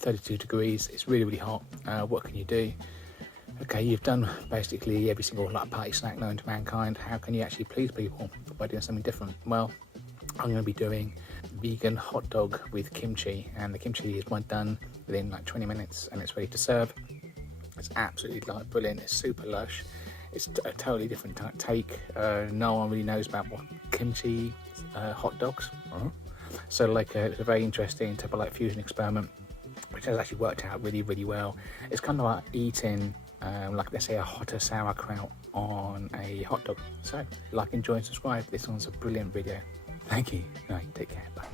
32 degrees. It's really, really hot. What can you do? Okay, you've done basically every single like party snack known to mankind. How can you actually please people by doing something different? Well, I'm going to be doing vegan hot dog with kimchi, and the kimchi is done within like 20 minutes and it's ready to serve. It's absolutely like brilliant. It's super lush. It's a totally different take. No one really knows about what kimchi hot dogs. So like it's a very interesting type of like fusion experiment, which has actually worked out really, really well. It's kind of like eating like, let's say, a hotter sauerkraut on a hot dog. So like, enjoy and subscribe. This one's a brilliant video. Thank you. Right, take care. Bye.